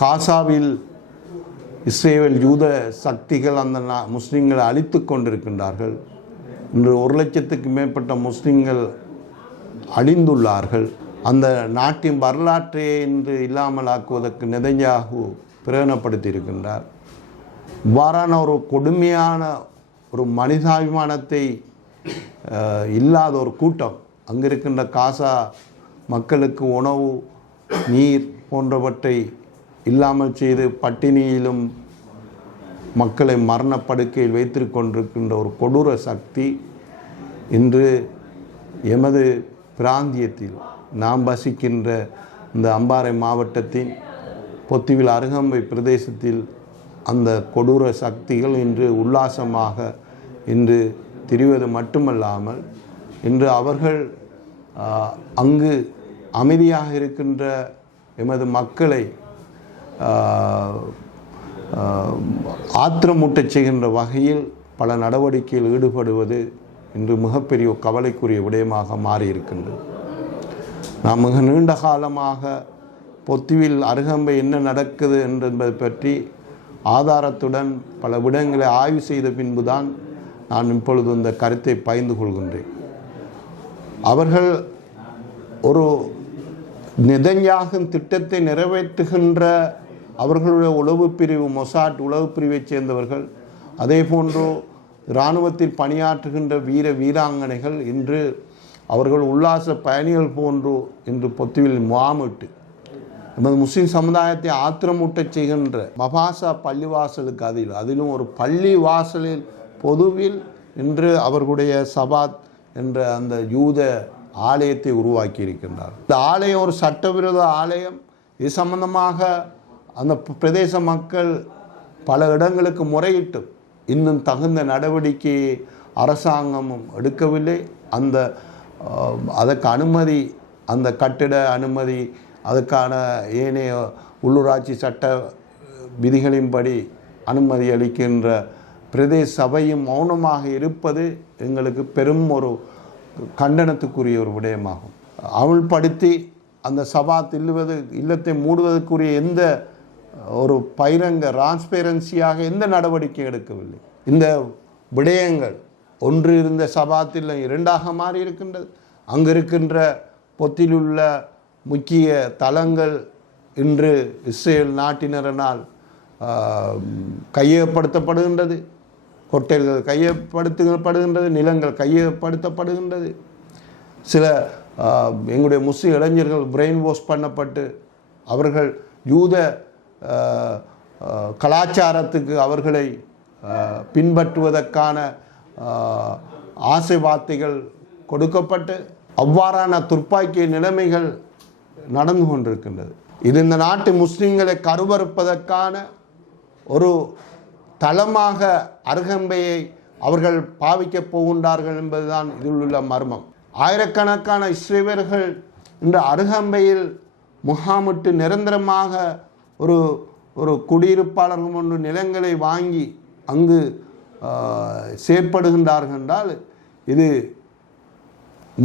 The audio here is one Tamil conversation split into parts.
காசாவில் இஸ்ரேல் யூத சக்திகள் அந்த நா முஸ்லீம்களை அழித்து கொண்டிருக்கின்றார்கள். இன்று ஒரு லட்சத்துக்கு மேற்பட்ட முஸ்லீம்கள் அழிந்துள்ளார்கள். அந்த நாட்டின் வரலாற்றையே இன்று இல்லாமலாக்குவதற்கு நெதஞ்சாகு பிரகனப்படுத்தியிருக்கின்றார் இவ்வாறான ஒரு கொடுமையான ஒரு மனிதாபிமானத்தை இல்லாத ஒரு கூட்டம். அங்கே இருக்கின்ற காசா மக்களுக்கு உணவு நீர் போன்றவற்றை இல்லாமல் செய்து பட்டினியிலும் மக்களை மரணப்படுக்கையில் வைத்திருக் கொண்டிருக்கின்ற ஒரு கொடூர சக்தி இன்று எமது பிராந்தியத்தில் நாம் வசிக்கின்ற இந்த அம்பாறை மாவட்டத்தின் பொத்திவில் அருகம்பை பிரதேசத்தில் அந்த கொடூர சக்திகள் இன்று உல்லாசமாக இன்று திரிவது மட்டுமல்லாமல் இன்று அவர்கள் அங்கு அமைதியாக இருக்கின்ற எமது மக்களை ஆத்திரமூட்டச் செய்கின்ற வகையில் பல நடவடிக்கையில் ஈடுபடுவது இன்று மிகப்பெரிய கவலைக்குரிய விடயமாக மாறியிருக்கின்றது. நாம் மிக நீண்ட காலமாக பொத்துவில் அருகம்பை என்ன நடக்குது என்பதை பற்றி ஆதாரத்துடன் பல விடங்களை ஆய்வு செய்த பின்புதான் நான் இப்பொழுது இந்த கருத்தை பகிர்ந்து கொள்கின்றேன். அவர்கள் ஒரு நிதன்யாகும் திட்டத்தை நிறைவேற்றுகின்ற அவர்களுடைய உளவு பிரிவு மொசாட் உளவு பிரிவைச் சேர்ந்தவர்கள். அதே போன்றோ இராணுவத்தில் பணியாற்றுகின்ற வீர வீராங்கனைகள் இன்று அவர்கள் உல்லாச பயணிகள் போன்றோ இன்று பொத்துவில் முகாமிட்டு நமது முஸ்லீம் சமுதாயத்தை ஆத்திரமூட்டச் செய்கின்ற மபாசா பள்ளிவாசலுக்கு அதில் அதிலும் ஒரு பள்ளி வாசலில் பொதுவில் இன்று அவர்களுடைய சபாத் என்ற அந்த யூத ஆலயத்தை உருவாக்கி இருக்கின்றார் இந்த ஆலயம் ஒரு சட்டவிரோத ஆலயம். இது சம்பந்தமாக அந்த பிரதேச மக்கள் பல இடங்களுக்கு முறையிட்டு இன்னும் தகுந்த நடவடிக்கையை அரசாங்கமும் எடுக்கவில்லை. அந்த அதற்கு அனுமதி அந்த கட்டிட அனுமதி அதுக்கான ஏனைய உள்ளூராட்சி சட்ட விதிகளின்படி அனுமதி அளிக்கின்ற பிரதேச சபையும் மௌனமாக இருப்பது எங்களுக்கு பெரும் ஒரு கண்டனத்துக்குரிய ஒரு விடயமாகும். அமுல்படுத்தி அந்த சபா தில்லுவது இல்லத்தை மூடுவதற்குரிய எந்த ஒரு பைரங்க டிரான்ஸ்பேரன்சியாக எந்த நடவடிக்கை எடுக்கவில்லை. இந்த விடயங்கள் ஒன்று இருந்த சபாத்தில் இரண்டாக மாறி இருக்கின்றது. அங்கு இருக்கின்ற பொத்திலுள்ள முக்கிய தலங்கள் இன்று இஸ்ரேல் நாட்டினரனால் ஆஹ், கையகப்படுத்தப்படுகின்றது. கொட்டைகள் கையப்படுத்தப்படுகின்றது நிலங்கள் கையப்படுத்தப்படுகின்றது. சில எங்களுடைய முஸ்லீம் இளைஞர்கள் பிரெயின் வாஷ் பண்ணப்பட்டு அவர்கள் யூத கலாச்சாரத்துக்கு அவர்களை பின்பற்றுவதற்கான ஆசை வார்த்தைகள் கொடுக்கப்பட்டு அவ்வாறான துப்பாக்கிய நிலைமைகள் நடந்து கொண்டிருக்கின்றது. இது இந்த நாட்டு முஸ்லீம்களை கருவறுப்பதற்கான ஒரு தளமாக அருகம்பையை அவர்கள் பாவிக்கப் போகின்றார்கள் என்பதுதான் இதில் உள்ள மர்மம். ஆயிரக்கணக்கான இஸ்ரேவர்கள் இந்த அருகம்பையில் முகாமிட்டு நிரந்தரமாக ஒரு ஒரு குடியிருப்பாளர்கள் ஒன்று நிலங்களை வாங்கி அங்கு செயற்படுகின்றார்கள் என்றால் இது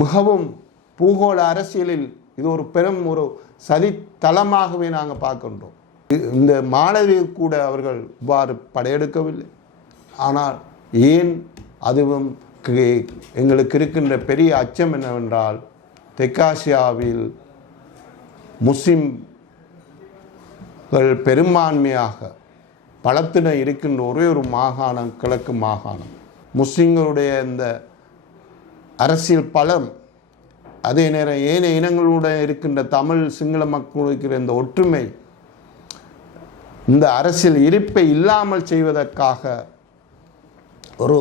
மிகவும் பூகோள அரசியலில் இது ஒரு பெரும் ஒரு சதித்தலமாகவே நாங்கள் பார்க்கின்றோம். இந்த மாணவி கூட அவர்கள் இவ்வாறு படையெடுக்கவில்லை. ஆனால் ஏன் அதுவும் எங்களுக்கு இருக்கின்ற பெரிய அச்சம் என்னவென்றால் தெற்காசியாவில் முஸ்லிம்கள் பெரும்பான்மையாக பலத்தின இருக்கின்ற ஒரே ஒரு மாகாணம் கிழக்கு மாகாணம். முஸ்லிம்களுடைய இந்த அரசியல் பலம் அதே நேரம் ஏனைய இனங்களுடன் இருக்கின்ற தமிழ் சிங்கள மக்களுக்கு இருக்கிற இந்த ஒற்றுமை இந்த அரசியல் இருப்பை இல்லாமல் செய்வதற்காக ஒரு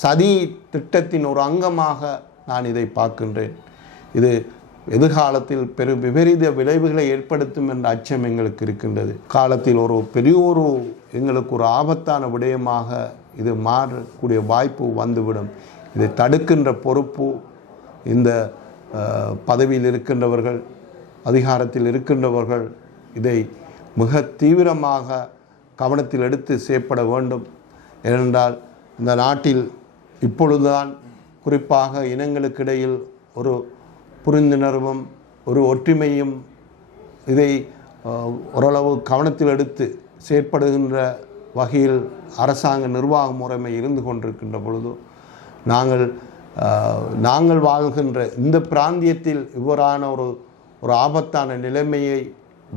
சதி திட்டத்தின் ஒரு அங்கமாக நான் இதை பார்க்கின்றேன். இது எதிர்காலத்தில் பெரு விபரீத விளைவுகளை ஏற்படுத்தும் என்ற அச்சம் எங்களுக்கு இருக்கின்றது. காலத்தில் ஒரு பெரிய ஒரு எங்களுக்கு ஒரு ஆபத்தான விடயமாக இது மாறக்கூடிய வாய்ப்பு வந்துவிடும். இதை தடுக்கின்ற பொறுப்பு இந்த பதவியில் இருக்கின்றவர்கள் அதிகாரத்தில் இருக்கின்றவர்கள் இதை மிக தீவிரமாக கவனத்தில் எடுத்து செயற்பட வேண்டும். ஏனென்றால் இந்த நாட்டில் இப்பொழுதுதான் குறிப்பாக இனங்களுக்கிடையில் ஒரு புரிந்துணர்வும் ஒரு ஒற்றுமையும் இதை ஓரளவு கவனத்தில் எடுத்து செயற்படுகின்ற வகையில் அரசாங்க நிர்வாக முறைமை இருந்து கொண்டிருக்கின்ற பொழுது நாங்கள் நாங்கள் வாழ்கின்ற இந்த பிராந்தியத்தில் இவ்வாறான ஒரு ஒரு ஆபத்தான நிலைமையை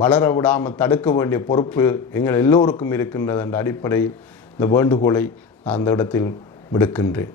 வளர விடாமல் தடுக்க வேண்டிய பொறுப்பு எங்கள் எல்லோருக்கும் இருக்கின்றது என்ற அடிப்படையில் இந்த வேண்டுகோளை நான் அந்த இடத்தில் விடுக்கின்றேன்.